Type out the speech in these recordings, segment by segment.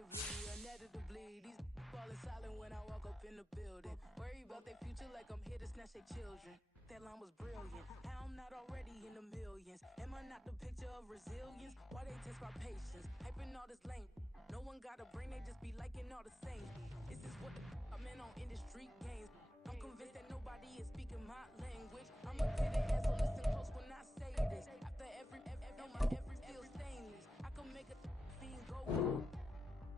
Negatively, inevitably, these falling silent when I walk up in the building. Worry about their future like I'm here to snatch their children. That line was brilliant. How I'm not already in the millions? Am I not the picture of resilience? Why they test my patience? Hyping all this lame. No one got a brain, they just be liking all the same. This is what the I'm in on industry games. I'm convinced that nobody is speaking my language. I'm a pivot head, so listen close when I say this. After every feel stainless. I can make a fiend go.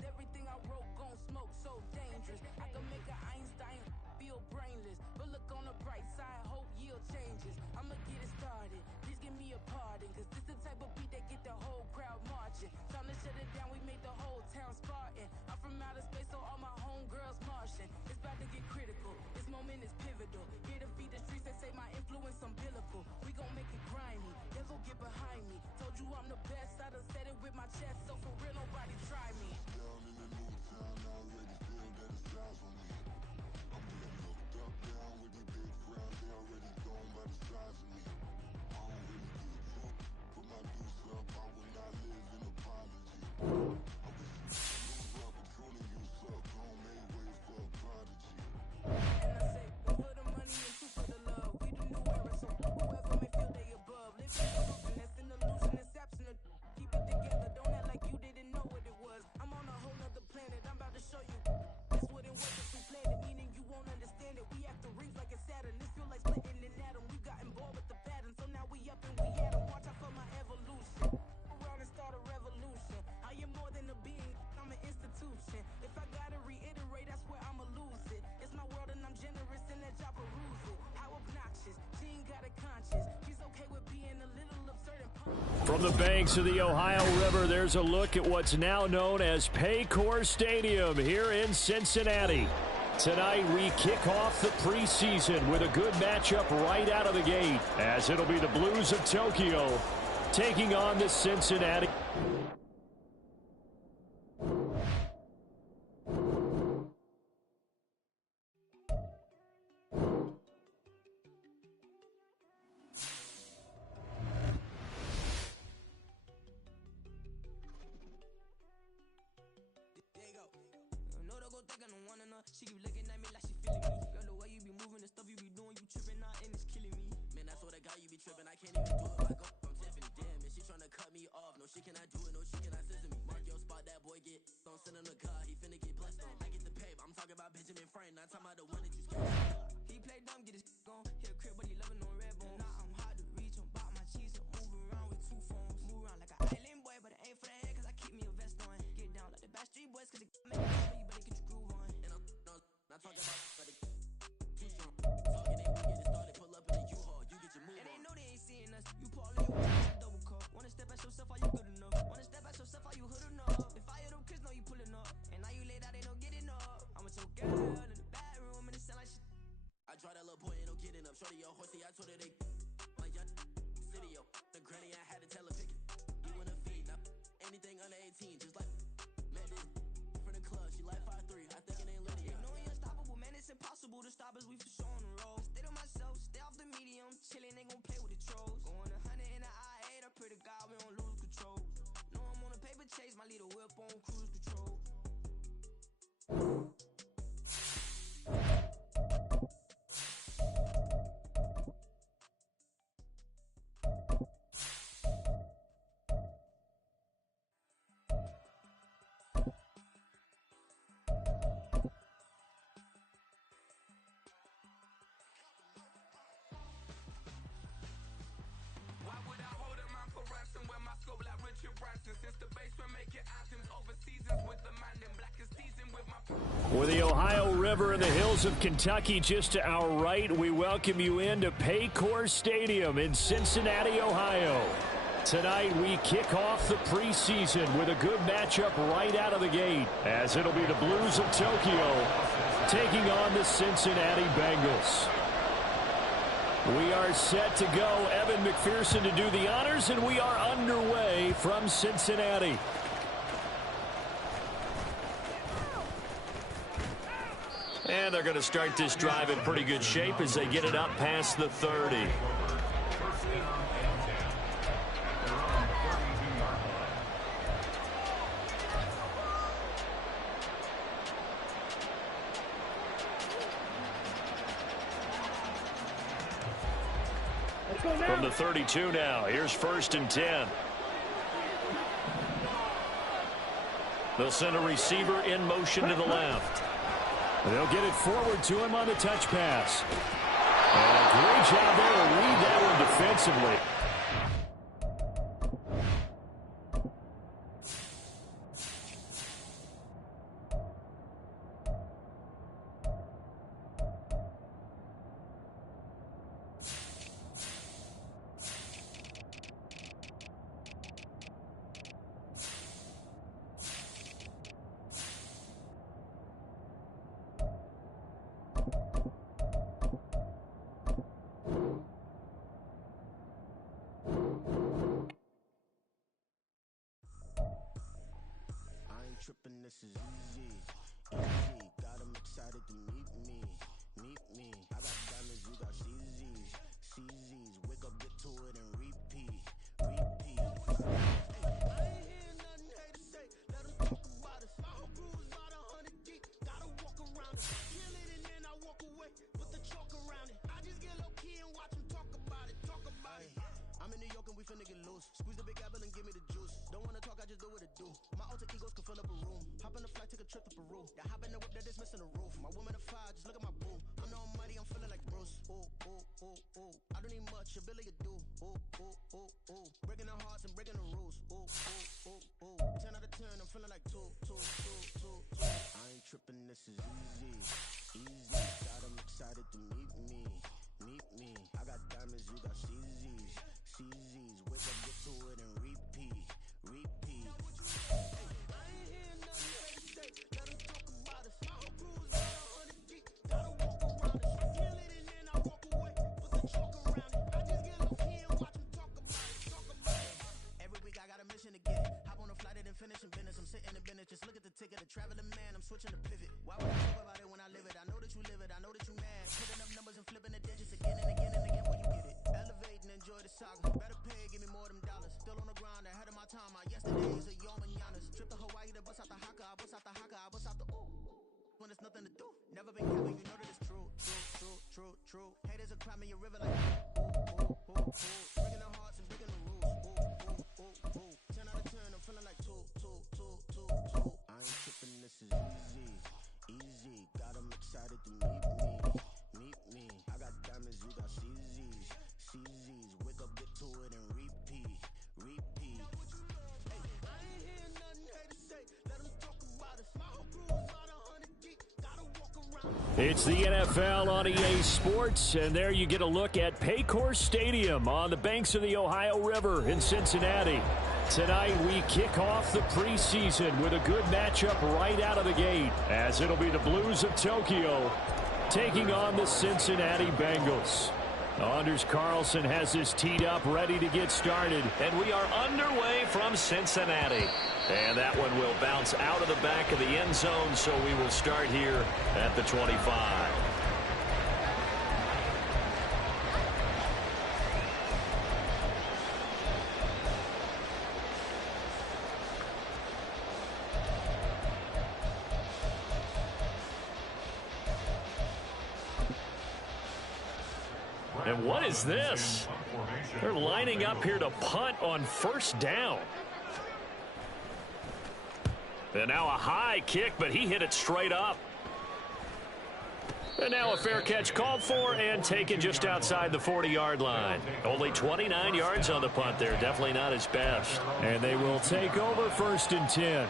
Everything I wrote gon' smoke, so dangerous. I can make an Einstein feel brainless. But look on the bright side, hope yield changes. I'ma get it started, please give me a pardon. Cause this the type of beat that get the whole crowd marching. Time to shut it down, we made the whole town Spartan. I'm from outer space, so all my homegirls Martian. It's about to get critical, this moment is pivotal. Here to feed the streets that say my influence umbilical. We gon' make it grimy, devil get behind me. Told you I'm the best, I done said it with my chest. So for real, nobody try me. Down in the new town, I already feel that it's eyes on me. I'm getting looked up, down with the big crowd. They already gone by the size of me. I don't really give a fuck, put my deuce up, I will not live in apology. I wish you lose opportunity, you suck, home made way for a prodigy. And I say, one for the money and two for the love. We the new era, so whoever may feel they above. Live in the illusion, that's an illusion, it's absent. Keep it together, don't act like you didn't know what it was. I'm on a whole nother planet, I'm about to show you. This wouldn't work if we planned it, meaning you won't understand it. We have to rings like a Saturn, this feel like splitting an atom. We got involved with the pattern, so now we up and we at 'em. Watch out for my evolution. Around and start a revolution. I am more than a being, I'm an institution. If I gotta reiterate, that's where I'ma lose it. It's my world and I'm generous and let y'all peruse it. How obnoxious, she ain't got a conscience. She's okay with being a little absurd and pumped. From the banks of the Ohio River, there's a look at what's now known as Paycor Stadium here in Cincinnati. Tonight, we kick off the preseason with a good matchup right out of the gate, as it'll be the Blues of Tokyo taking on the Cincinnati. She keep looking at me like she feeling me. Girl, the way you be moving, the stuff you be doing, you tripping out and it's killing me. Man, I swear to God, you be tripping. I can't even do it. I go from Tiffany. Damn, and she tryna cut me off. No, she cannot do it. No, she cannot scissor me. Mark your spot, that boy get. Don't send him the car. He finna get blessed on. I get the pay, but I'm talking about Benjamin Franklin. Not talking about the one that you scared. He play dumb, get his gone. Hit a crib, but he loving on red bone. Nah, I'm hard to reach. I'm about my cheese. I'm moving around with two phones. Move around like an island boy, but it ain't for the head, cause I keep me a vest on. Get down like the Backstreet Boys, cause it make me so you better get your groove on. And I'm not talking about but too strong. Talking ain't we get it started, pull up in the U-Haul, you get your move. And they know they ain't seeing us. You Paulie, you double cup. Wanna step at yourself, are you good enough? Wanna step at yourself, are you hood enough? If I hear them kids know you pulling up, and now you laid out, they don't get enough. I'm with your girl in the bedroom, and it sound like shit. I draw that little boy, ain't no getting up. Shorty, your horsey, I told her they my young city, yo. The granny, I had to tell her pick it. You wanna feed, now anything under 18, just like met this from the club. She like 5'3", I think it ain't lit. You know we unstoppable, man, it's impossible to stop us, we for sure on the road. Stay to myself, stay off the medium, chillin', ain't gon' play with the trolls. Going 100 in the I-8, I pray to God we don't lose control. Know I'm on a paper chase, my little whip on cruise control. With the Ohio River and the hills of Kentucky just to our right, we welcome you into Paycor Stadium in Cincinnati, Ohio. Tonight, we kick off the preseason with a good matchup right out of the gate, as it'll be the Blues of Tokyo taking on the Cincinnati Bengals. We are set to go. Evan McPherson to do the honors, and we are underway from Cincinnati. And they're going to start this drive in pretty good shape as they get it up past the 30. From the 32 now, here's 1st and 10. They'll send a receiver in motion to the left. They'll get it forward to him on the touch pass. And a great job there to read that one defensively. Tripping, this is easy, easy. Got 'em excited to meet me. I got diamonds, you got CZs. Wake up, get to it, and repeat. I ain't hearing nothing haters say. Let 'em talk about us. My whole crew is about 100 deep. Gotta walk around it. Kill it and then I walk away. Put the chalk around it. I just get low key and watch 'em talk about it. I'm in New York and we finna get loose. Squeeze the big apple and give me the juice. Don't wanna talk, I just do what it do. My alter egos can fill up a room. Hop on a flight, take a trip to Peru. That hop in the whip that is missing the roof. My woman a fire, just look at my boo. I'm no money, I'm feeling like Bruce. Ooh. I don't need much, ability to do. Ooh. Breaking the hearts and breaking the rules. Ooh. 10 out of 10, I'm feeling like two. I ain't tripping, this is easy. Got 'em excited to meet me. I got diamonds, you got CZs. Wake up, get to it, and repeat. I ain't hearing nothing haters say. Let 'em talk about us. My whole crew is about 100 deep. Gotta walk around us. Kill it and then I walk away. Put the chalk around it. I just get low key and watch 'em talk about it. Every week I got a mission to get. Hop on a flight and then finish in business. I'm sitting in business, just look at the ticket. A traveling man, I'm switching the pivot. Why would I talk about it when I live it? I know that you live it. I know that you mad. Putting up numbers and flipping the digits again and again and again. Where you get it? Elevate and enjoy the saga. Better pay, give me more than dollars. Still on the grind, ahead of my time. My yesterdays are your mananas. Trip to Hawaii to bust out the haka. I bust out the haka. I bust out the ooh. When there's nothing to do. Never been Kevin, you know that it's true. Haters will cry me a river like ooh. Breaking the hearts and breaking the rules. Ooh. 10 out of 10, I'm feeling like two. I ain't tripping, this is easy. Got 'em excited to meet me. I got diamonds, you got CZs. Wake up, get to it, and repeat. I ain't hearing nothing haters say. Let 'em talk about us. My whole crew is about 100 deep. Gotta walk around. It's the NFL on EA Sports, and there you get a look at Paycor Stadium on the banks of the Ohio River in Cincinnati. Tonight, we kick off the preseason with a good matchup right out of the gate, as it'll be the Blues of Tokyo taking on the Cincinnati Bengals. Anders Carlson has this teed up, ready to get started. And we are underway from Cincinnati. And that one will bounce out of the back of the end zone, so we will start here at the 25. And what is this? They're lining up here to punt on 1st down. And now a high kick, but he hit it straight up. And now a fair catch called for and taken just outside the 40-yard line. Only 29 yards on the punt there. Definitely not his best. And they will take over 1st and 10.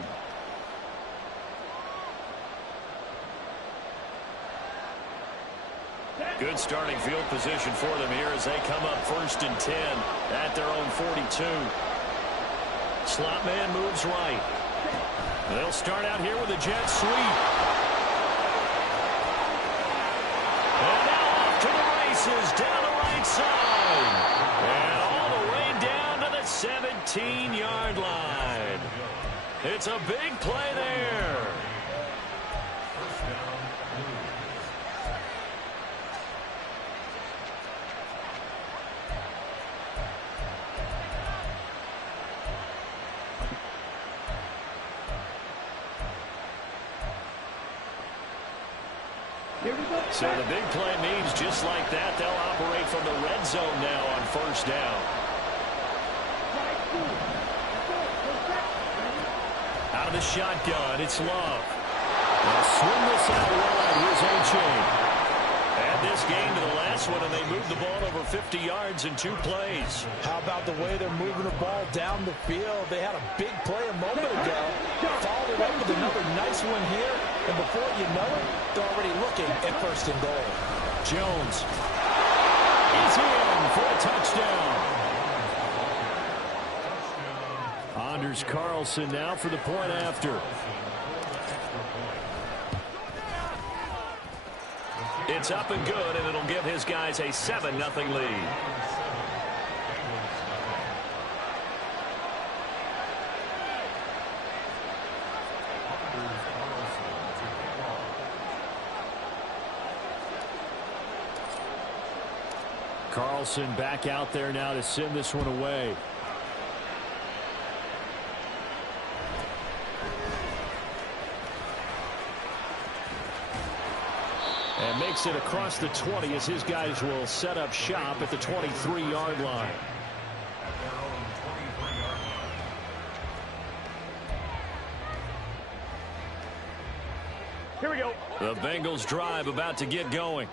Good starting field position for them here as they come up 1st and 10 at their own 42. Slot man moves right. They'll start out here with a jet sweep. And now off to the races down the right side. And all the way down to the 17-yard line. It's a big play there. So the big play means just like that, they'll operate from the red zone now on first down. Out of the shotgun, it's Love. They'll swing this out wide. Here's A-Chain. Add this game to the last one, and they moved the ball over 50 yards in 2 plays. How about the way they're moving the ball down the field? They had a big play a moment ago. Followed it up with another nice one here. And before you know it, they're already looking at first and goal. Jones is in for a touchdown. Anders Carlson now for the point after. It's up and good, and it'll give his guys a 7-0 lead. Carlson back out there now to send this one away. And makes it across the 20 as his guys will set up shop at the 23-yard line. Here we go. The Bengals drive about to get going.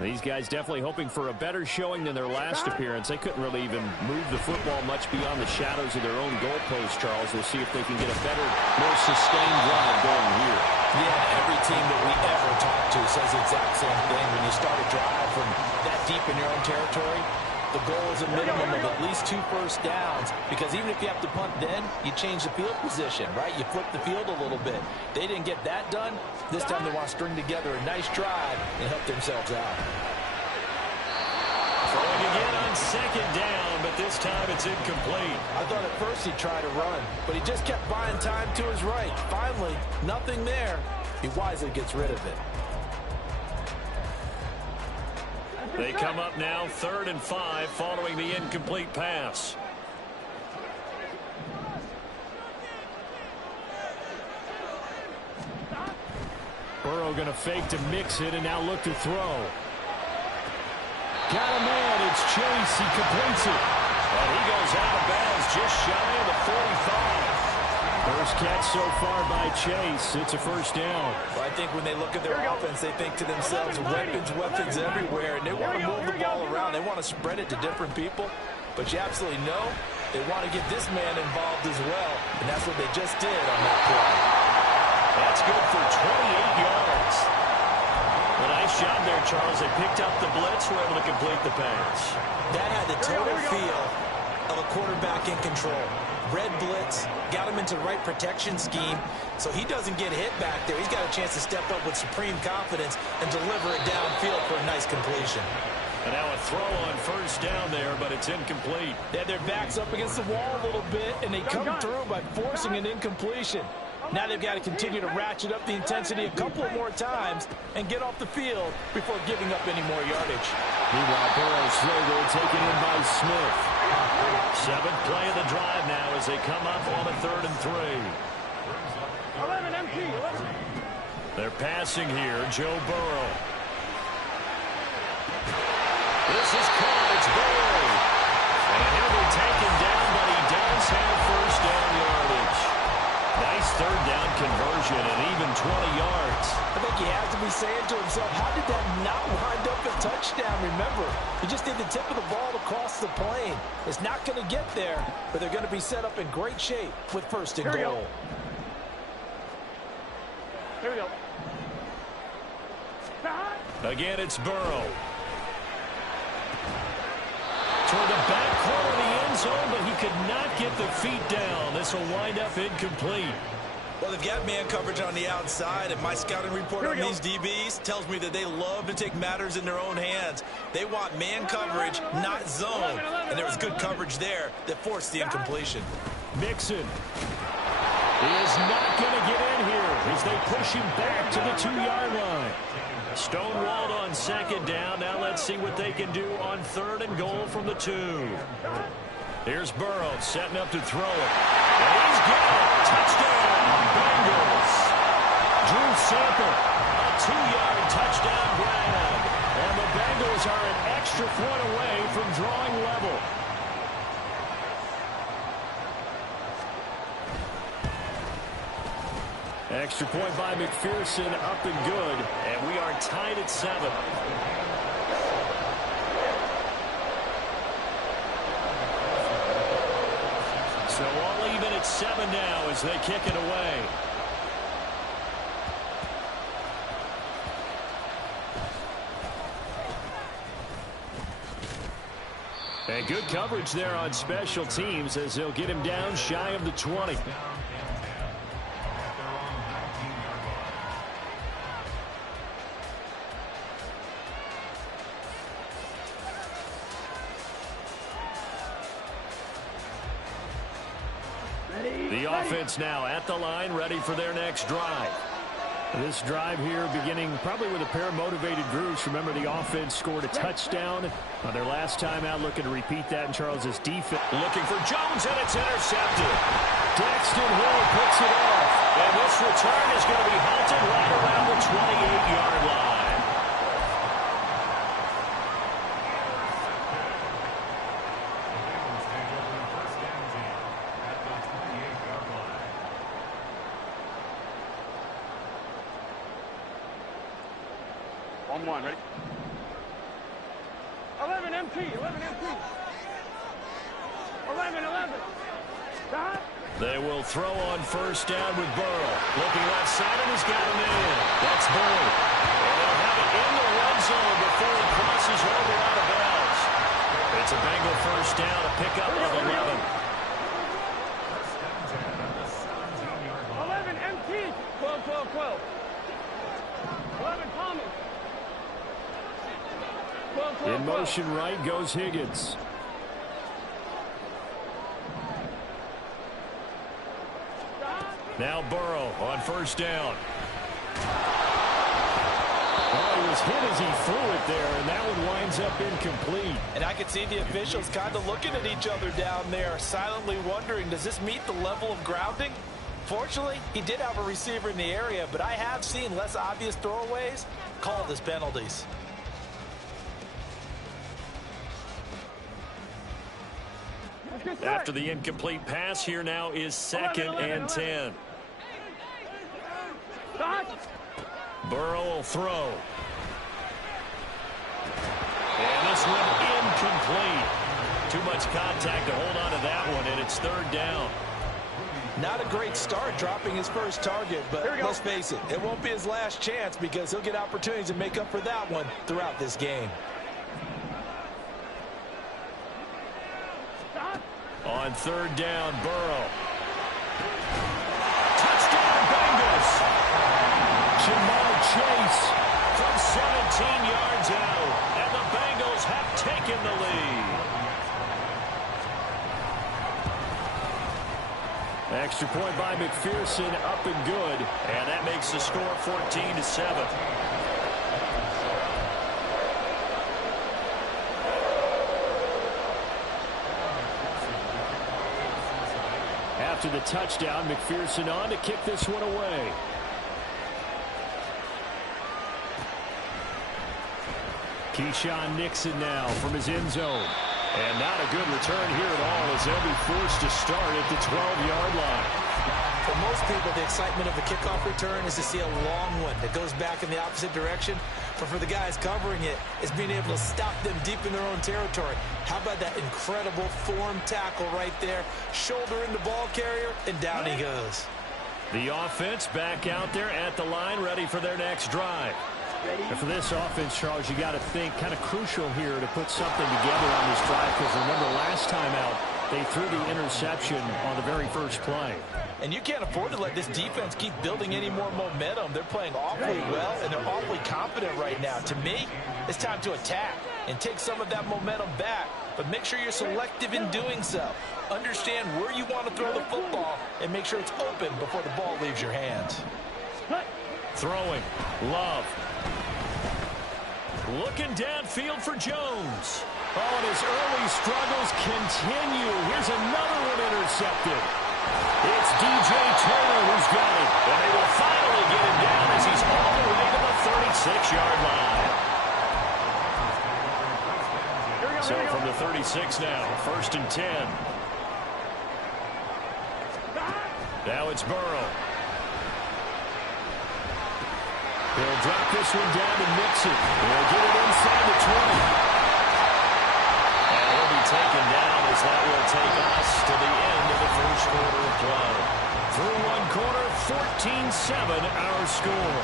These guys definitely hoping for a better showing than their last appearance. They couldn't really even move the football much beyond the shadows of their own goalpost, Charles. We'll see if they can get a better, more sustained drive going here. Yeah, every team that we ever talk to says the exact same thing. When you start a drive from that deep in your own territory, the goal is a minimum of at least 2 first downs, because even if you have to punt then, you change the field position, right? You flip the field a little bit. They didn't get that done. This time they want to string together a nice drive and help themselves out. Throwing again on second down, but this time it's incomplete. I thought at first he'd try to run, but he just kept buying time to his right. Finally, nothing there. He wisely gets rid of it. They come up now 3rd and 5 following the incomplete pass. Burrow going to fake to mix it and now look to throw. Got a man, it's Chase, he completes it. And he goes out of bounds just shy of the 45. First catch so far by Chase. It's a first down. Well, I think when they look at their offense, they think to themselves, weapons everywhere, and they want to move the ball around. They want to spread it to different people, but you absolutely know they want to get this man involved as well, and that's what they just did on that play. That's good for 28 yards. A nice job there, Charles. They picked up the blitz, were able to complete the pass. That had the total feel of a quarterback in control. Red blitz, got him into the right protection scheme, so he doesn't get hit back there. He's got a chance to step up with supreme confidence and deliver it downfield for a nice completion. And now a throw on first down there, but it's incomplete. They had their backs up against the wall a little bit, and they come through by forcing an incompletion. Now they've got to continue to ratchet up the intensity a couple of more times and get off the field before giving up any more yardage. Meanwhile, Burrow's throw goal taken in by Smith. 7th play of the drive now as they come up on a 3rd and 3. 11 MT, 11. They're passing here, Joe Burrow. This is caught, it's Burrow. And he'll be taken down, but he does have first down yardage. Nice 3rd down conversion and even 20 yards. I think he has to be saying to himself, how did that not wind up a touchdown? Remember, he just did the tip of the ball across the plane. It's not going to get there, but they're going to be set up in great shape with first and goal. Here we go. Again, it's Burrow. Toward the back corner of the end zone, but he could not get the feet down. This will wind up incomplete. Well, they've got man coverage on the outside, and my scouting report on these DBs tells me that they love to take matters in their own hands. They want man coverage, not zone. And there was good coverage there that forced the incompletion. Mixon. He is not going to get in here as they push him back to the 2-yard line. Stonewalled on second down. Now let's see what they can do on 3rd and goal from the 2. Here's Burrow setting up to throw it. And he's got it. Touchdown, Bengals. Drew Sample up 2-yard touchdown grab. And the Bengals are an extra point away from drawing level. Extra point by McPherson, up and good. And we are tied at 7. So all even at 7 now as they kick it away. And good coverage there on special teams as they'll get him down shy of the 20. The offense now at the line, ready for their next drive. This drive here beginning probably with a pair of motivated groups. Remember, the offense scored a touchdown on their last time out, looking to repeat that in Charles's defense. Looking for Jones, and it's intercepted. Dexton Hill picks it off. And this return is going to be halted right around the 28-yard line. On 1, ready? 11 MT, 11 MT. 11. Stop. They will throw on first down with Burrow. Looking left side, and he's got him in. That's Boyd. And they'll have it in the red zone before he crosses over out of bounds. It's a Bengal first down, a pickup of 11. 11 MT. 12. 11 Tommy. In motion right goes Higgins. Now Burrow on first down. Oh, he was hit as he threw it there, and that one winds up incomplete. And I could see the officials kind of looking at each other down there, silently wondering, does this meet the level of grounding? Fortunately, he did have a receiver in the area, but I have seen less obvious throwaways called as penalties. After the incomplete pass, here now is 2nd and 10. Burrow will throw. And this one incomplete. Too much contact to hold on to that one, and it's 3rd down. Not a great start dropping his first target, but let's face it, it won't be his last chance because he'll get opportunities to make up for that one throughout this game. On 3rd down, Burrow. Touchdown, Bengals. Jamar Chase from 17 yards out, and the Bengals have taken the lead. Extra point by McPherson, up and good, and that makes the score 14-7. After the touchdown, McPherson on to kick this one away. Keyshawn Nixon now from his end zone. And not a good return here at all as they'll be forced to start at the 12-yard line. For most people, the excitement of the kickoff return is to see a long one that goes back in the opposite direction. But for the guys covering it, it's being able to stop them deep in their own territory. How about that incredible form tackle right there? Shoulder in the ball carrier, and down he goes. The offense back out there at the line, ready for their next drive. And for this offense, Charles, you got to think kind of crucial here to put something together on this drive, because remember last time out, they threw the interception on the very first play. And you can't afford to let this defense keep building any more momentum. They're playing awfully well, and they're awfully confident right now. To me, it's time to attack and take some of that momentum back, but make sure you're selective in doing so. Understand where you want to throw the football and make sure it's open before the ball leaves your hands. Throwing, Love. Looking downfield for Jones. Oh, and his early struggles continue. Here's another one intercepted. It's DJ Turner who's got it. And they will finally get him down as he's all the way to the 36-yard line. So from the 36 now, 1st and 10. Now it's Burrow. He'll drop this one down and mix it. He'll get it inside the 20. And he'll be taken down as that will take us to the end of the first quarter of play. Through one quarter, 14-7 our score.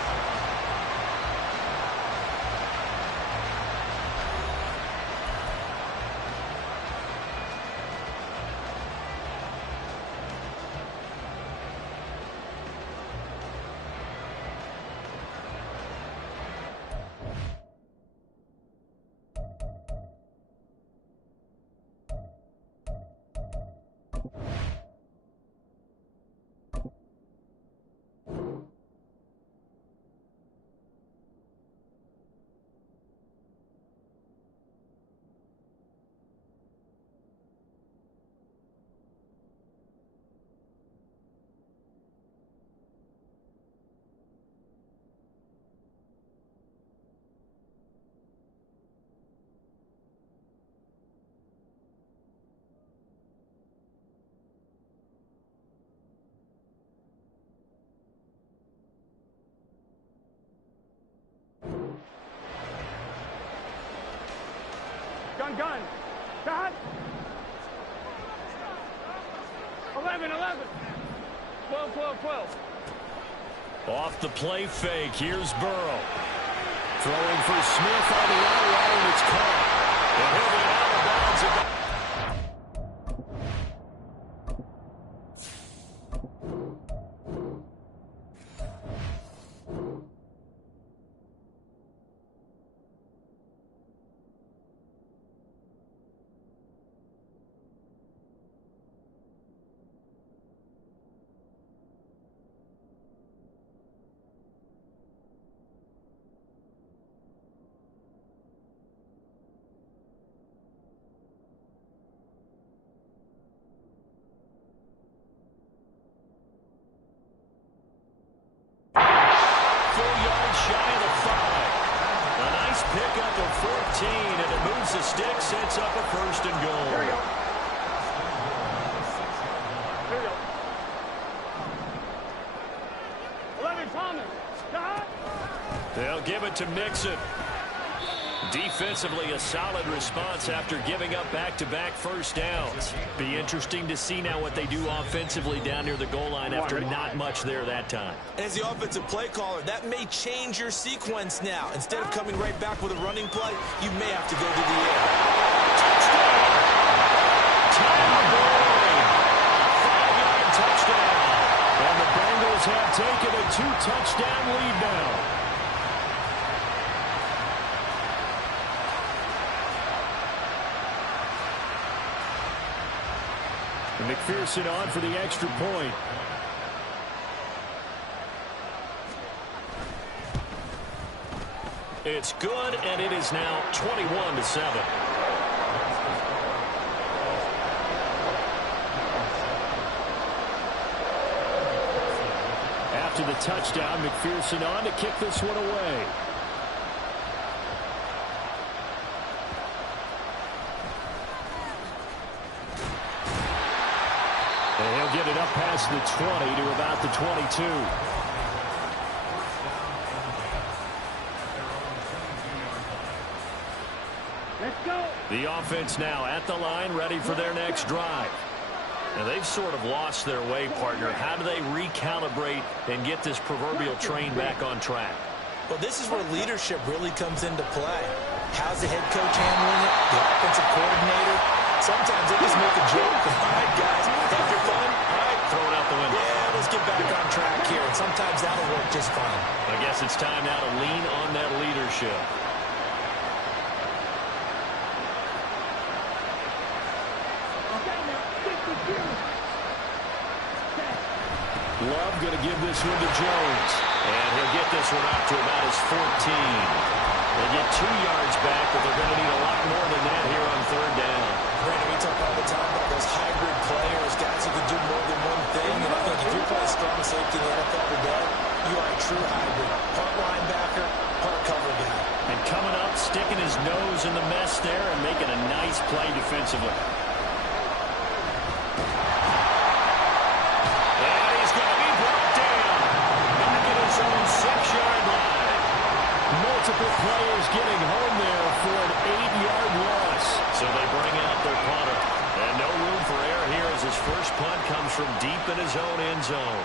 Gun. Shot. 11. 12. Off the play fake, here's Burrow. Throwing for Smith on the outright, and it's caught. And he'll be out of bounds. Pickup of 14, and it moves the stick, sets up a 1st and goal. Here we go. 11, Thomas. Shot. They'll give it to Mixon. Defensively, a solid response after giving up back-to-back first downs. Be interesting to see now what they do offensively down near the goal line after not much there that time. As the offensive play caller, that may change your sequence now. Instead of coming right back with a running play, you may have to go to the air. Touchdown! Tyler Boyd! 5-yard touchdown. And the Bengals have taken a 2-touchdown lead now. McPherson on for the extra point. It's good, and it is now 21-7. After the touchdown, McPherson on to kick this one away. And he'll get it up past the 20 to about the 22. Let's go. The offense now at the line, ready for their next drive. Now, they've sort of lost their way, partner. How do they recalibrate and get this proverbial train back on track? Well, this is where leadership really comes into play. How's the head coach handling it? The offensive coordinator? Sometimes they just make a joke. All right, guys, have your fun. All right, Throw it out the window. yeah, let's get back on track here. And sometimes that'll work just fine. I guess it's time now to lean on that leadership. Love going to give this one to Jones. And he'll get this one out to about his 14. They get 2 yards back, but they're going to need a lot more than that here on 3rd down. Brandon, we talk all the time about those hybrid players, guys who can do more than one thing. And I think if you play strong safety in the NFL today, you are a true hybrid. Part linebacker, coming up, sticking his nose in the mess there and making a nice play defensively. And he's going to be brought down back at his own 6-yard line. Multiple players getting home there for an 8-yard loss. So they bring out their punter. And no room for error here as his first punt comes from deep in his own end zone.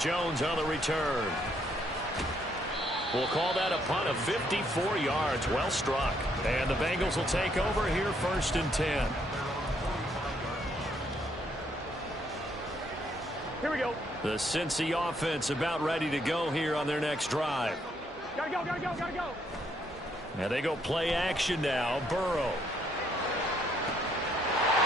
Jones on the return. We'll call that a punt of 54 yards. Well struck. And the Bengals will take over here 1st and 10. Here we go. The Cincy offense about ready to go here on their next drive. Gotta go, gotta go, gotta go. And they go play action now. Burrow.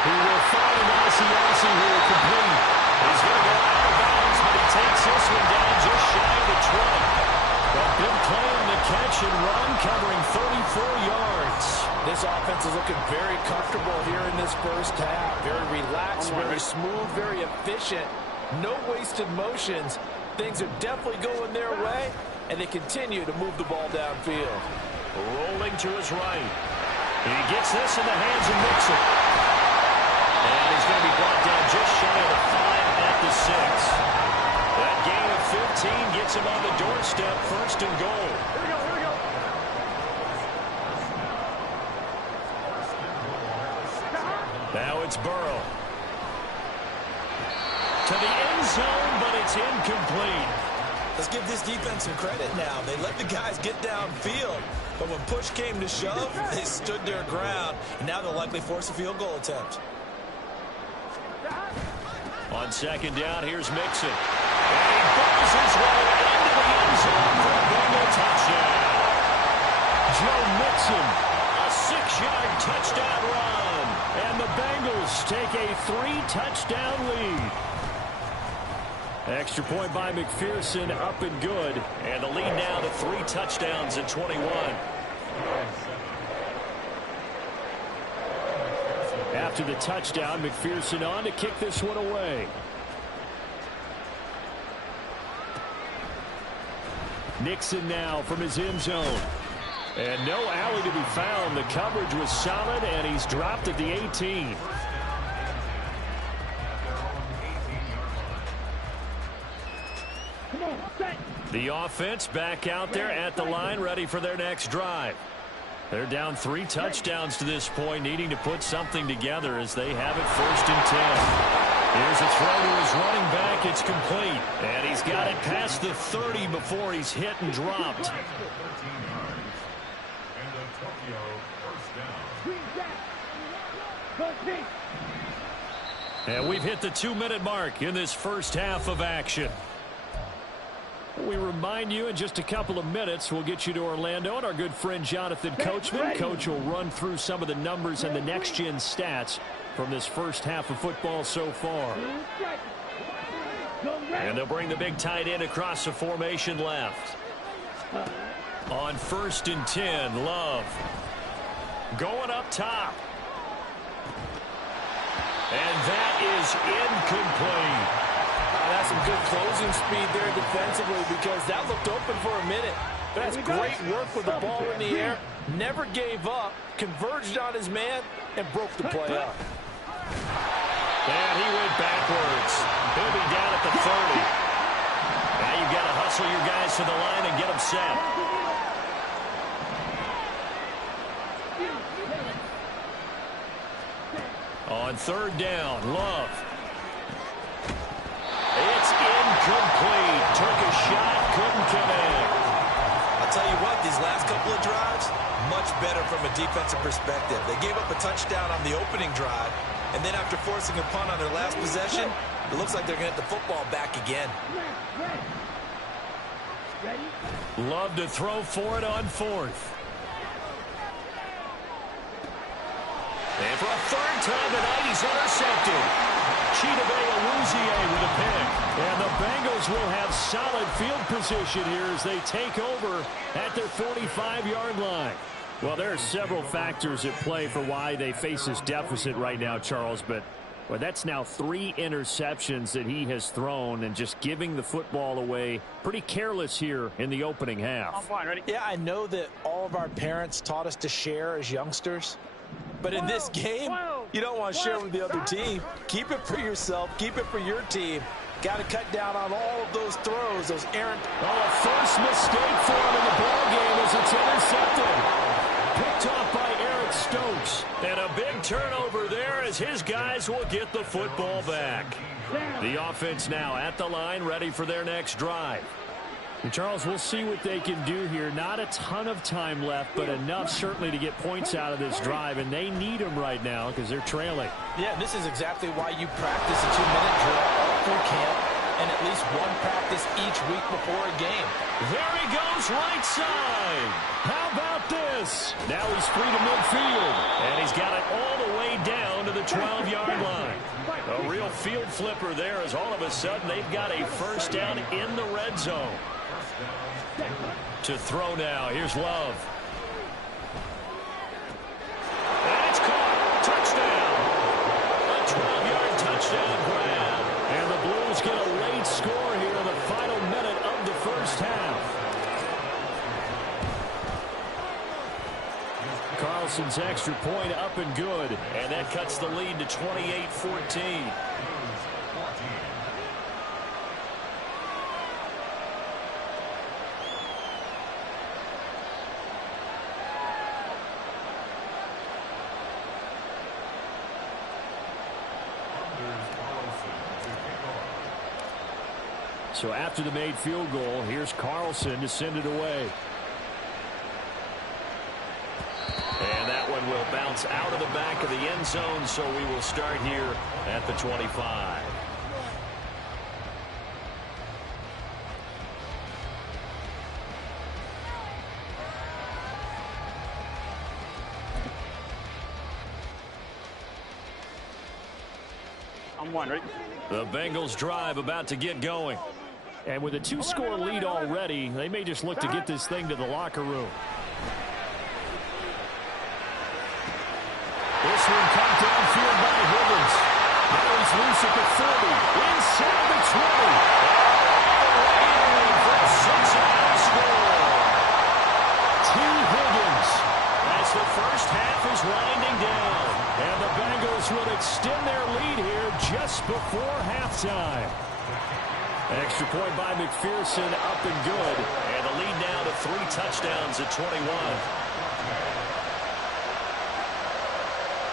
Who will find Asiasi here complete. He's going to go out of bounds, but he takes this one down just shy of the 20. A big play on the catch and run covering 34 yards. This offense is looking very comfortable here in this first half. Very relaxed, very smooth, very efficient. No wasted motions. Things are definitely going their way, and they continue to move the ball downfield. Rolling to his right. He gets this in the hands of Mixon. And he's going to be brought down just shy of the 5 at the 6. That gain of 15 gets him on the doorstep, 1st and goal. Here we go, here we go. Now it's Burrow. To the end zone, but it's incomplete. Let's give this defense some credit now. They let the guys get downfield, but when push came to shove, they stood their ground, and now they'll likely force a field goal attempt. On 2nd down, here's Mixon. And he burns his way into the end zone for a Bengal touchdown. Joe Mixon, a 6-yard touchdown run. And the Bengals take a 3-touchdown lead. Extra point by McPherson, up and good. And the lead now to 3 touchdowns at 21. After the touchdown, McPherson on to kick this one away. Nixon now from his end zone. And no alley to be found. The coverage was solid, and he's dropped at the 18. The offense back out there at the line, ready for their next drive. They're down 3 touchdowns to this point, needing to put something together as they have it 1st and 10. Here's a throw to his running back. It's complete. And he's got it past the 30 before he's hit and dropped. And we've hit the 2-minute mark in this first half of action. We remind you in just a couple of minutes we'll get you to Orlando and our good friend Jonathan Coachman. Coach will run through some of the numbers and the next-gen stats from this first half of football so far. And they'll bring the big tight end across the formation left. On 1st and 10, Love. Going up top. And that is incomplete. That's some good closing speed there defensively because that looked open for a minute. But that's great work with the ball in the air. Never gave up, converged on his man, and broke the play up. And he went backwards. He'll be down at the 30. Now you've got to hustle your guys to the line and get them set. On 3rd down, Love. It's incomplete. Took a shot, couldn't connect. I'll tell you what, these last couple of drives, much better from a defensive perspective. They gave up a touchdown on the opening drive, and then after forcing a punt on their last possession, it looks like they're going to get the football back again. Love to throw for it on 4th. And for a 3rd time tonight, he's intercepted. Chidobe with a pick. And the Bengals will have solid field position here as they take over at their 45-yard line. Well, there are several factors at play for why they face this deficit right now, Charles, but Well, that's now 3 interceptions that he has thrown and just giving the football away. Pretty careless here in the opening half. I'm fine, ready? Yeah, I know that all of our parents taught us to share as youngsters. But in this game, you don't want to share with the other team. Keep it for yourself. Keep it for your team. Got to cut down on all of those throws, those errant. Oh, first mistake for him in the ball game as it's intercepted. Picked off by Eric Stokes. And a big turnover there as his guys will get the football back. The offense now at the line, ready for their next drive. And Charles, we'll see what they can do here. Not a ton of time left, but enough certainly to get points out of this drive, and they need them right now because they're trailing. Yeah, this is exactly why you practice a 2-minute drill all through camp and at least one practice each week before a game. There he goes right side. How about this? Now he's free to midfield. And he's got it all the way down to the 12-yard line. A real field flipper there as all of a sudden they've got a first down in the red zone. To throw now. Here's Love. And it's caught. Touchdown. A 12-yard touchdown grab. And the Blues get a late score here in the final minute of the first half. Carlson's extra point up and good. And that cuts the lead to 28-14. So after the made field goal, here's Carlson to send it away. And that one will bounce out of the back of the end zone, so we will start here at the 25. I'm one, ready? The Bengals drive about to get going. And with a 2-score lead already, they may just look to get this thing to the locker room. This one caught downfield by Higgins. Now he's loose at the 30. Inside the 20. For a 6-0 score. To Higgins. As the first half is winding down. And the Bengals will extend their lead here just before halftime. Extra point by McPherson, up and good. And the lead now to 3 touchdowns at 21.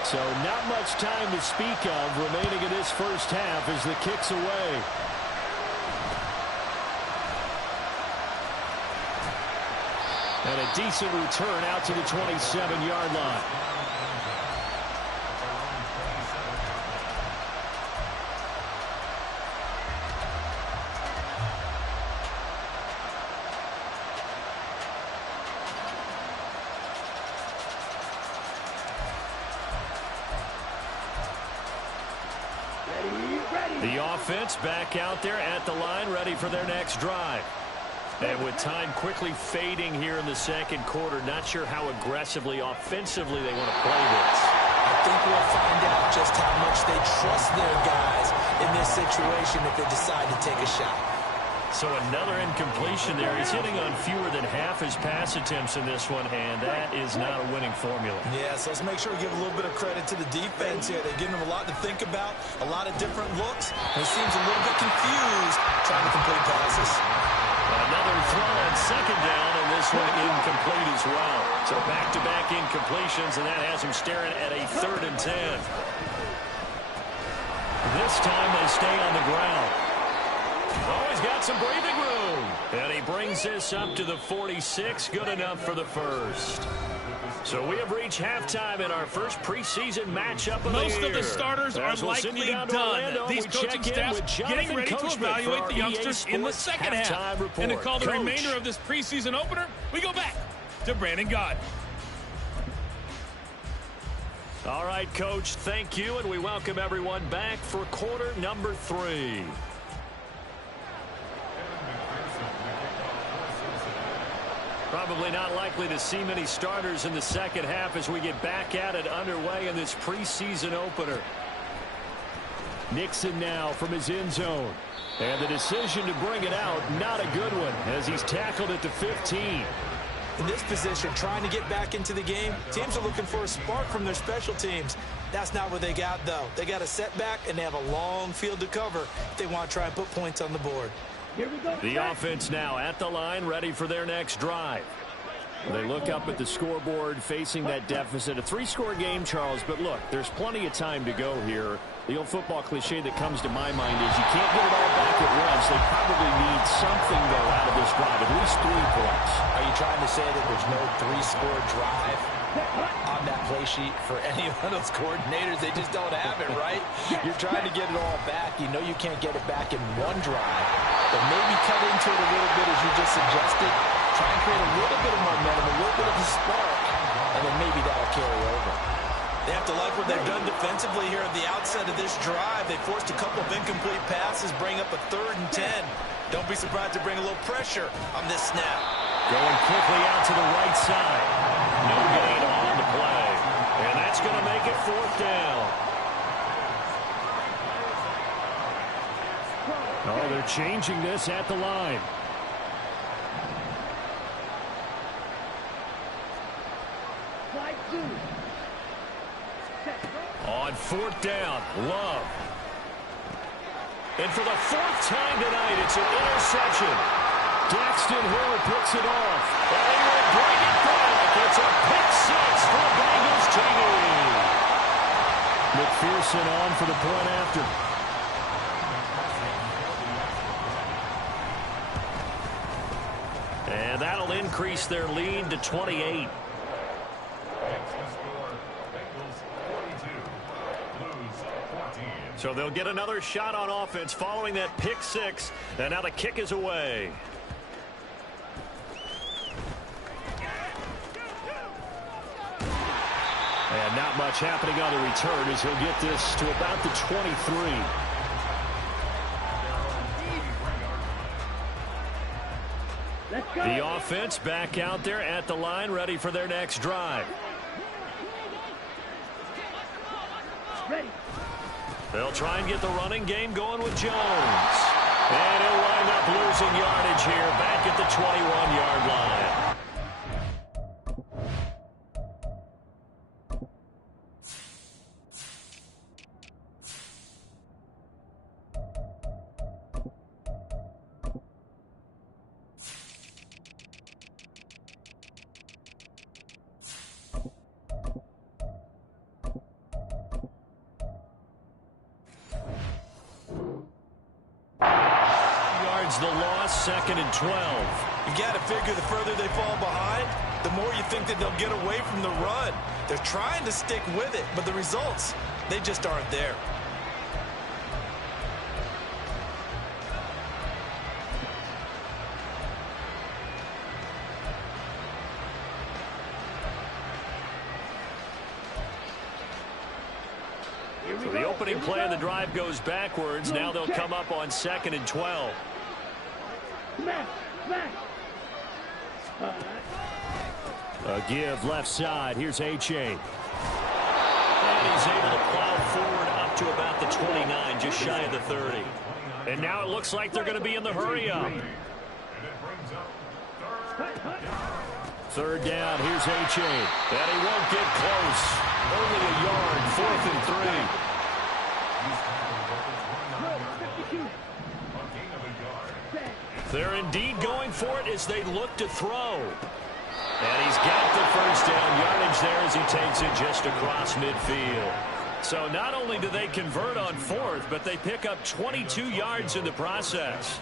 So not much time to speak of remaining in this first half as the kick's away. And a decent return out to the 27-yard line. The offense back out there at the line, ready for their next drive. And with time quickly fading here in the second quarter, not sure how aggressively, offensively they want to play this. I think we'll find out just how much they trust their guys in this situation if they decide to take a shot. So another incompletion there. He's hitting on fewer than half his pass attempts in this one, and that is not a winning formula. Yeah, so let's make sure we give a little bit of credit to the defense here. They're giving them a lot to think about, a lot of different looks, and he seems a little bit confused trying to complete passes. Another throw on second down, and this one incomplete as well. So back-to-back incompletions, and that has him staring at a 3rd and 10. This time they stay on the ground. Oh, he's got some breathing room. And he brings this up to the 46. Good enough for the first. So we have reached halftime in our first preseason matchup of the year. Most of the starters are likely done. These coaching staffs getting ready to evaluate the youngsters in the second half. And to call the remainder of this preseason opener, we go back to Brandon Gaudin. All right, Coach, thank you, and we welcome everyone back for quarter number 3. Probably not likely to see many starters in the second half as we get back at it underway in this preseason opener. Nixon now from his end zone. And the decision to bring it out, not a good one, as he's tackled at the 15. In this position, trying to get back into the game, teams are looking for a spark from their special teams. That's not what they got, though. They got a setback, and they have a long field to cover if they want to try and put points on the board. Here we go. The offense now at the line, ready for their next drive. They look up at the scoreboard, facing that deficit. A 3-score game, Charles, but look, there's plenty of time to go here. The old football cliche that comes to my mind is you can't get it all back at once. They probably need something, though, out of this drive, at least 3 points. Are you trying to say that there's no 3-score drive on that play sheet for any of those coordinators? They just don't have it, right? You're trying to get it all back. You know you can't get it back in one drive, but maybe cut into it a little bit, as you just suggested. Try and create a little bit of momentum, a little bit of a spark, and then maybe that'll carry over. They have to like what they've done defensively here at the outset of this drive. They forced a couple of incomplete passes, bring up a 3rd and 10. Don't be surprised to bring a little pressure on this snap. Going quickly out to the right side. No gain on the play. And that's going to make it 4th down. Oh, they're changing this at the line. On 4th down, Love. And for the 4th time tonight, it's an interception. Daxton Hill picks it off. And he will bring it back. It's a pick 6 for the Bengals team. McPherson on for the point after. And that'll increase their lead to 28. So they'll get another shot on offense following that pick 6. And now the kick is away. And not much happening on the return as he'll get this to about the 23. Let's go. The offense back out there at the line, ready for their next drive. Ready. They'll try and get the running game going with Jones. And he'll wind up losing yardage here back at the 21-yard line. The loss, 2nd and 12. You got to figure the further they fall behind, the more you think that they'll get away from the run. They're trying to stick with it, but the results, they just aren't there. So the opening play of the drive goes backwards. Now they'll come up on 2nd and 12. A give left side. Here's H.A. And he's able to plow forward up to about the 29, just shy of the 30. And now it looks like they're going to be in the hurry-up. 3rd down. Here's H.A. And he won't get close. Only a yard. 4th and 3. They're indeed going for it as they look to throw. And he's got the 1st down yardage there as he takes it just across midfield. So not only do they convert on 4th, but they pick up 22 yards in the process.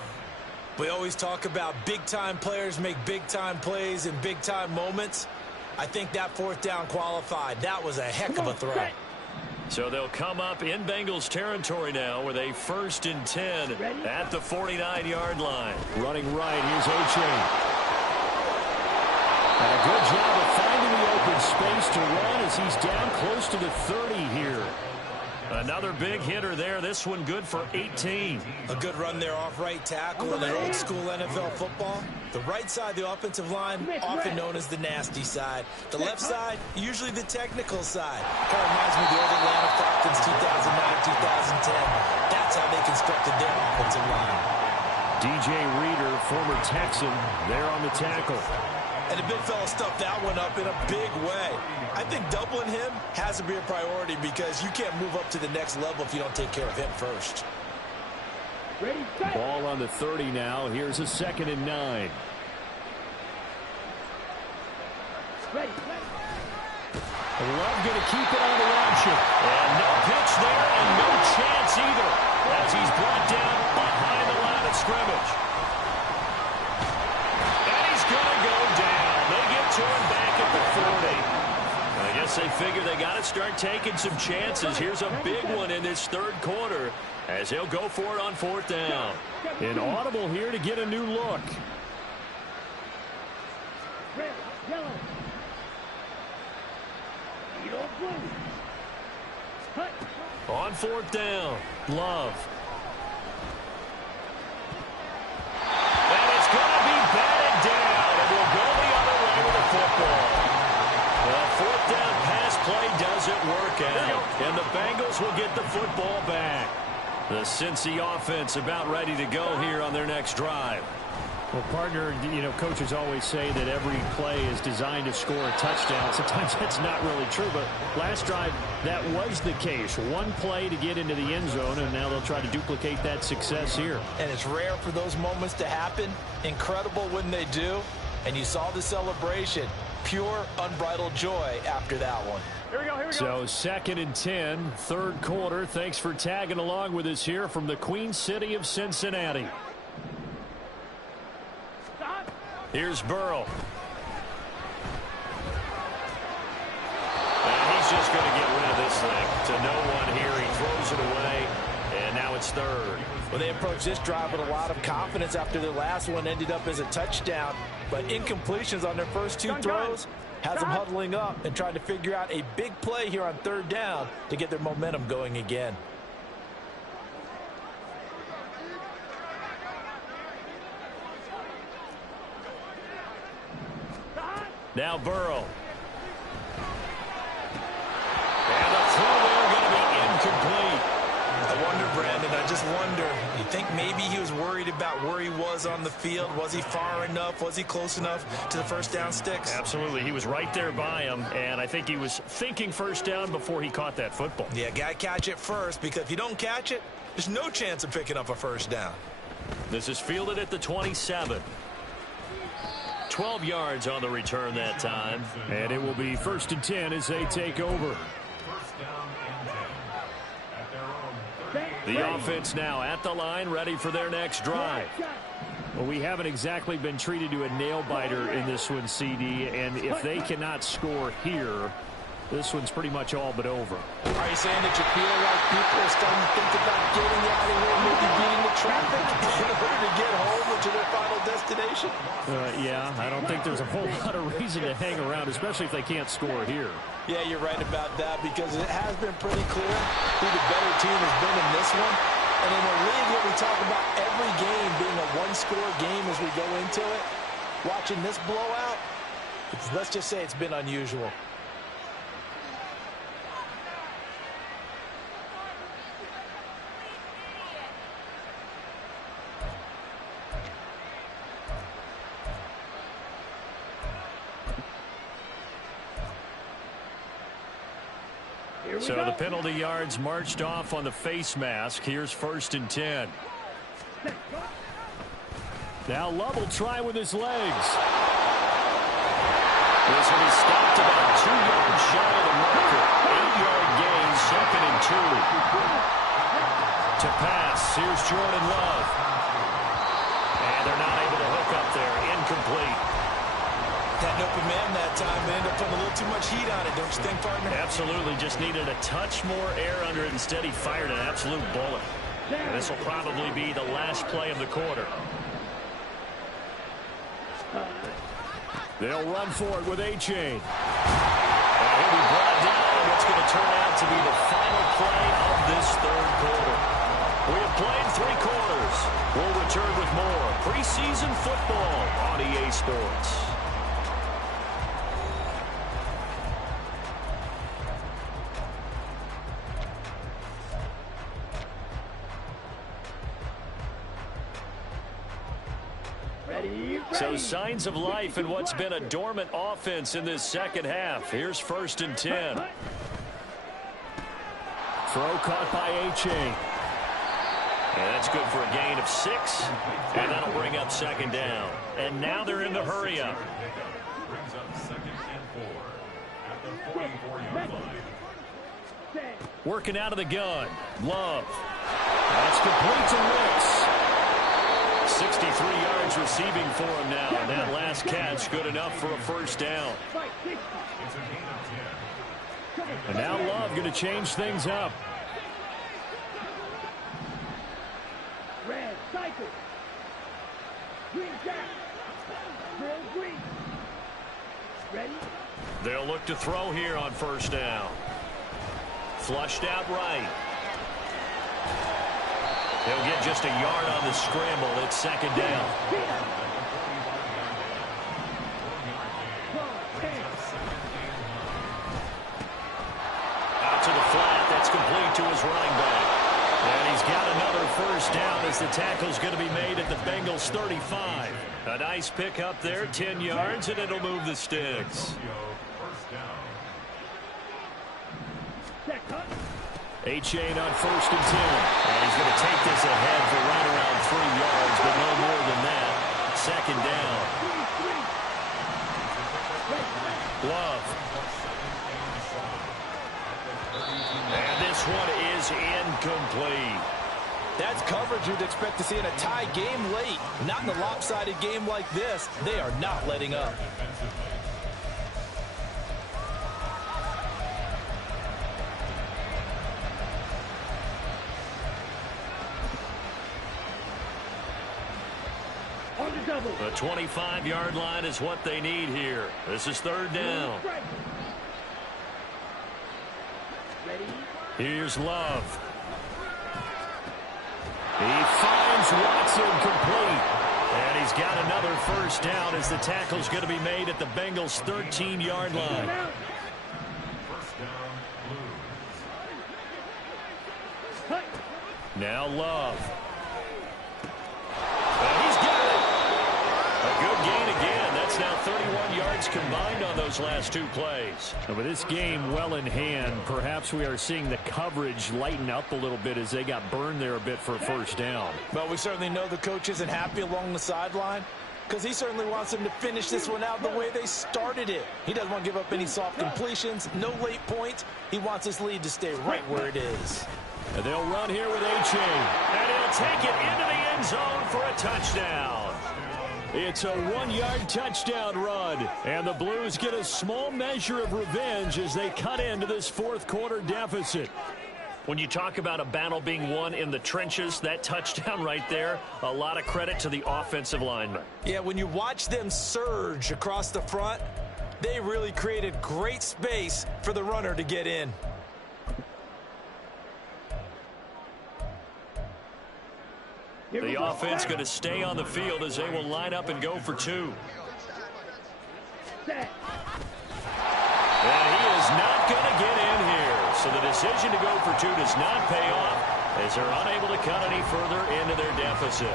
We always talk about big-time players make big-time plays in big-time moments. I think that 4th down qualified. That was a heck of a throw. So they'll come up in Bengals territory now with a 1st and 10 at the 49-yard line. Running right, here's H.A. And a good job of finding the open space to run as he's down close to the 30 here. Another big hitter there. This one good for 18. A good run there off right tackle in an old school NFL football. The right side of the offensive line, often known as the nasty side. The left side, usually the technical side. Kind of reminds me of the old Atlanta Falcons 2009-2010. That's how they constructed their offensive line. DJ Reader, former Texan, there on the tackle. And the big fella stuffed that one up in a big way. I think doubling him has to be a priority because you can't move up to the next level if you don't take care of him first. Ball on the 30 now. Here's a 2nd and 9. Love going to keep it on the option. And no pitch there and no chance either as he's brought down behind the line of scrimmage. And he's going to go down. They get to him back at the 40. I guess they figure they got to start taking some chances. Here's a big one in this third quarter as he'll go for it on 4th down. An audible here to get a new look. Red, yellow. On 4th down, Love. And it's going to be batted down, and we'll go the other way with the football. The 4th down pass play doesn't work out, and the Bengals will get the football back. The Cincy offense about ready to go here on their next drive. Well, partner, coaches always say that every play is designed to score a touchdown. Sometimes that's not really true, but last drive, that was the case. One play to get into the end zone, and now they'll try to duplicate that success here. And it's rare for those moments to happen. Incredible when they do. And you saw the celebration. Pure, unbridled joy after that one. Here we go. So 2nd and 10, third quarter. Thanks for tagging along with us here from the Queen City of Cincinnati. Here's Burrow. And he's just going to get rid of this thing to no one here. He throws it away, and now it's 3rd. Well, they approached this drive with a lot of confidence after their last one ended up as a touchdown. But incompletions on their first 2 throws has them huddling up and trying to figure out a big play here on 3rd down to get their momentum going again. Now Burrow. And the throw there going to be incomplete. I wonder, Brandon, I just wonder, you think maybe he was worried about where he was on the field? Was he far enough? Was he close enough to the first down sticks? Absolutely. He was right there by him, and I think he was thinking first down before he caught that football. Yeah, got to catch it first, because if you don't catch it, there's no chance of picking up a first down. This is fielded at the 27. 12 yards on the return that time. And it will be 1st and 10 as they take over. The offense now at the line, ready for their next drive. Well, we haven't exactly been treated to a nail-biter in this one, CD, and if they cannot score here, this one's pretty much all but over. Are you saying that you feel like people are starting to think about getting out of here, maybe beating the traffic in order to get home or to their final destination? Yeah, I don't think there's a whole lot of reason to hang around, especially if they can't score here. Yeah, you're right about that, because it has been pretty clear who the better team has been in this one. And in a league where we talk about every game being a one-score game as we go into it, watching this blowout, let's just say it's been unusual. So the penalty yards marched off on the face mask. Here's 1st and 10. Now Love will try with his legs. This will be stopped about 2 yards shy of the marker. 8-yard gain, 2nd and 2. To pass, here's Jordan Love. And they're not able to hook up there. Incomplete. Had an open man that time, but ended up putting a little too much heat on it, don't you think, partner? Absolutely. Just needed a touch more air under it. Instead, he fired an absolute bullet. And this will probably be the last play of the quarter. They'll run for it with A-Chain. And he'll be brought down on what's going to turn out to be the final play of this third quarter. We have played 3 quarters. We'll return with more preseason football on EA Sports. So signs of life in what's been a dormant offense in this second half. Here's 1st and 10. Throw caught by H.A. And that's good for a gain of 6. And that'll bring up 2nd down. And now they're in the hurry up. Brings up 2nd and 4 at the 44-yard line. Working out of the gun. Love. That's complete to Wicks. 63 yards receiving for him now. And that last catch good enough for a 1st down. It's a gain of 10. And now Love going to change things up. Red, cycle. Green jack. Real green. Ready? They'll look to throw here on 1st down. Flushed out right. He'll get just a yard on the scramble. It's 2nd down. Out to the flat. That's complete to his running back. And he's got another 1st down as the tackle's going to be made at the Bengals 35. A nice pickup there, 10 yards, and it'll move the sticks. H.A. on 1st and 10. And he's going to take this ahead for right around 3 yards, but no more than that. 2nd down. Love. And this one is incomplete. That's coverage you'd expect to see in a tie game late. Not in a lopsided game like this. They are not letting up. The 25-yard line is what they need here. This is 3rd down. Here's Love. He finds Watson complete. And he's got another 1st down as the tackle's going to be made at the Bengals' 13-yard line. 1st down, Blues. Now Love. And he's got it. A good gain again. That's now 31 yards combined on those last 2 plays. And with this game well in hand, perhaps we are seeing the coverage lighten up a little bit as they got burned there a bit for a 1st down. Well, we certainly know the coach isn't happy along the sideline because he certainly wants them to finish this one out the way they started it. He doesn't want to give up any soft completions, no late points. He wants his lead to stay right where it is. And they'll run here with H.A. And he'll take it into the end zone for a touchdown. It's a 1-yard touchdown run. And the Blues get a small measure of revenge as they cut into this 4th quarter deficit. When you talk about a battle being won in the trenches, that touchdown right there, a lot of credit to the offensive linemen. Yeah, when you watch them surge across the front, they really created great space for the runner to get in. The offense going to stay on the field as they will line up and go for 2. Set. And he is not going to get in here. So the decision to go for 2 does not pay off as they're unable to cut any further into their deficit.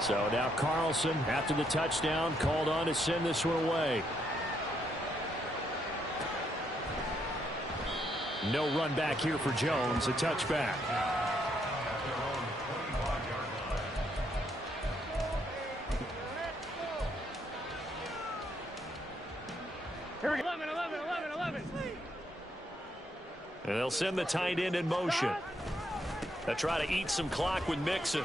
So now Carlson, after the touchdown, called on to send this one away. No run back here for Jones, a touchback. Here we go. 11. And they'll send the tight end in motion. They'll try to eat some clock with Mixon.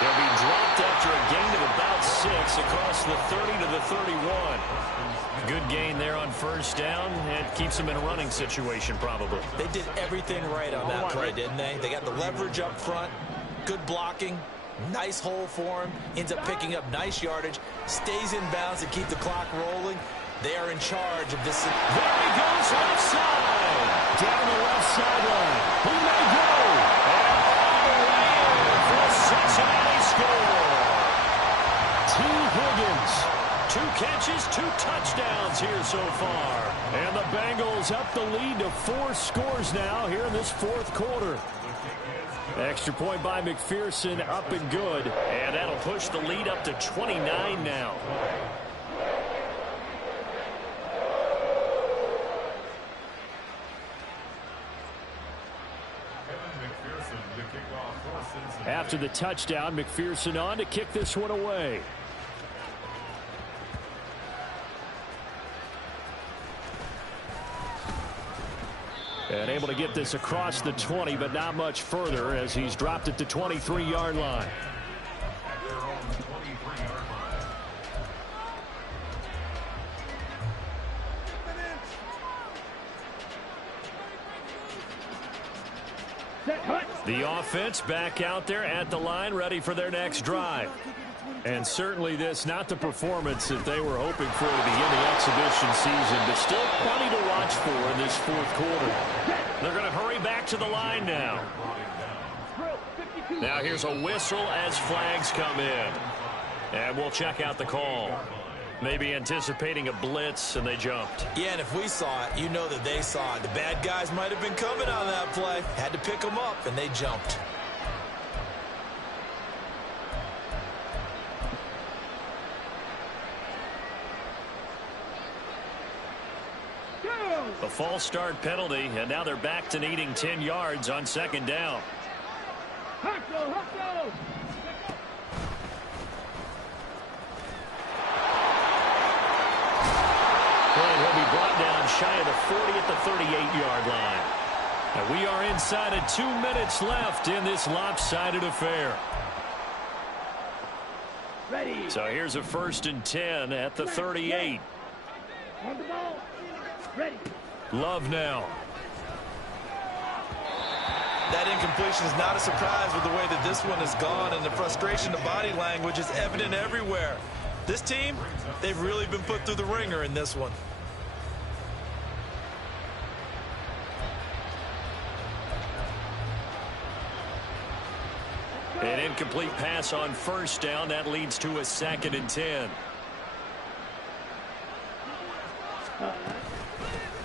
They'll be dropped after a gain of about 6 across the 30 to the 31. Good gain there on 1st down. It keeps them in a running situation probably. They did everything right on that play, didn't they? They got the leverage up front, good blocking, nice hole for him, ends up picking up nice yardage, stays in bounds to keep the clock rolling. They are in charge of this. There he goes left side. Down the left sideline. He may go. And all the way in for a Cincinnati score. T. Higgins. 2 catches, 2 touchdowns here so far. And the Bengals up the lead to 4 scores now here in this 4th quarter. Extra point by McPherson, up and good. And that'll push the lead up to 29 now. After the touchdown, McPherson on to kick this one away. And able to get this across the 20, but not much further as he's dropped it to 23-yard line. The offense back out there at the line, ready for their next drive. And certainly this, not the performance that they were hoping for to begin the exhibition season, but still plenty to watch for in this 4th quarter. They're going to hurry back to the line now. Now here's a whistle as flags come in. And we'll check out the call. Maybe anticipating a blitz, and they jumped. Yeah, and if we saw it, you know that they saw it. The bad guys might have been coming on that play. Had to pick them up, and they jumped. A false start penalty, and now they're back to needing 10 yards on 2nd down. And he'll be brought down shy of the 40 at the 38-yard line. And we are inside of 2 minutes left in this lopsided affair. Ready. So here's a 1st and 10 at the 38. On the ball. Ready. Love now. That incompletion is not a surprise with the way that this one has gone, and the frustration of body language is evident everywhere. This team, they've really been put through the ringer in this one. An incomplete pass on 1st down. That leads to a 2nd and 10.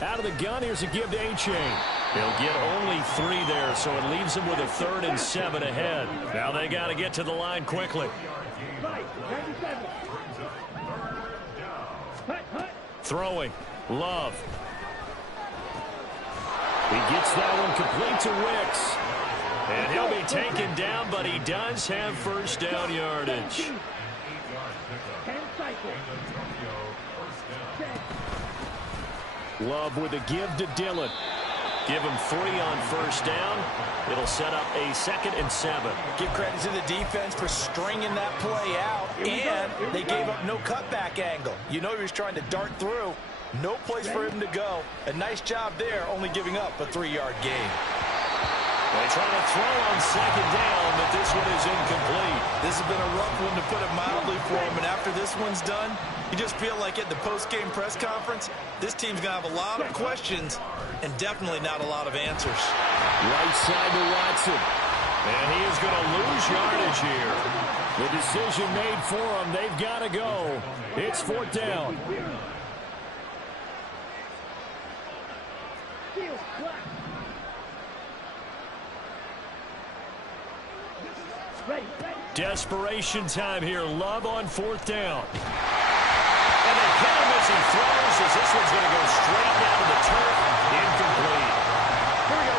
Out of the gun, here's a give to A-Chain. He'll get only 3 there, so it leaves him with a 3rd and 7 ahead. Now they got to get to the line quickly. Throwing. Love. He gets that one complete to Wicks. And he'll be taken down, but he does have 1st down yardage. Love with a give to Dillon. Give him 3 on 1st down. It'll set up a 2nd and 7. Give credit to the defense for stringing that play out, and they gave up no cutback angle. You know he was trying to dart through. No place for him to go. A nice job there, only giving up a 3-yard gain. They try to throw on 2nd down, but this one is incomplete. This has been a rough one, to put it mildly, for him. And after this one's done, you just feel like at the post-game press conference, this team's going to have a lot of questions and definitely not a lot of answers. Right side to Watson. And he is going to lose yardage here. The decision made for him. They've got to go. It's 4th down. Desperation time here. Love on 4th down. And they get him as he throws, as this one's going to go straight down to the turf. Incomplete. Here we go.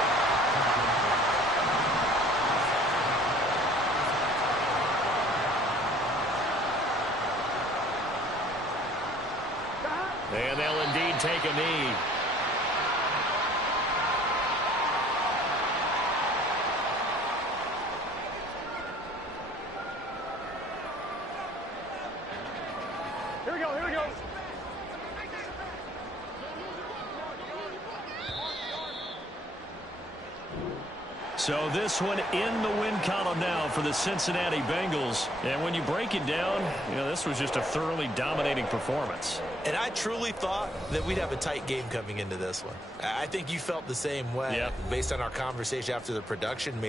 And they'll indeed take a knee. So this one in the win column now for the Cincinnati Bengals. And when you break it down, this was just a thoroughly dominating performance. And I truly thought that we'd have a tight game coming into this one. I think you felt the same way based on our conversation after the production.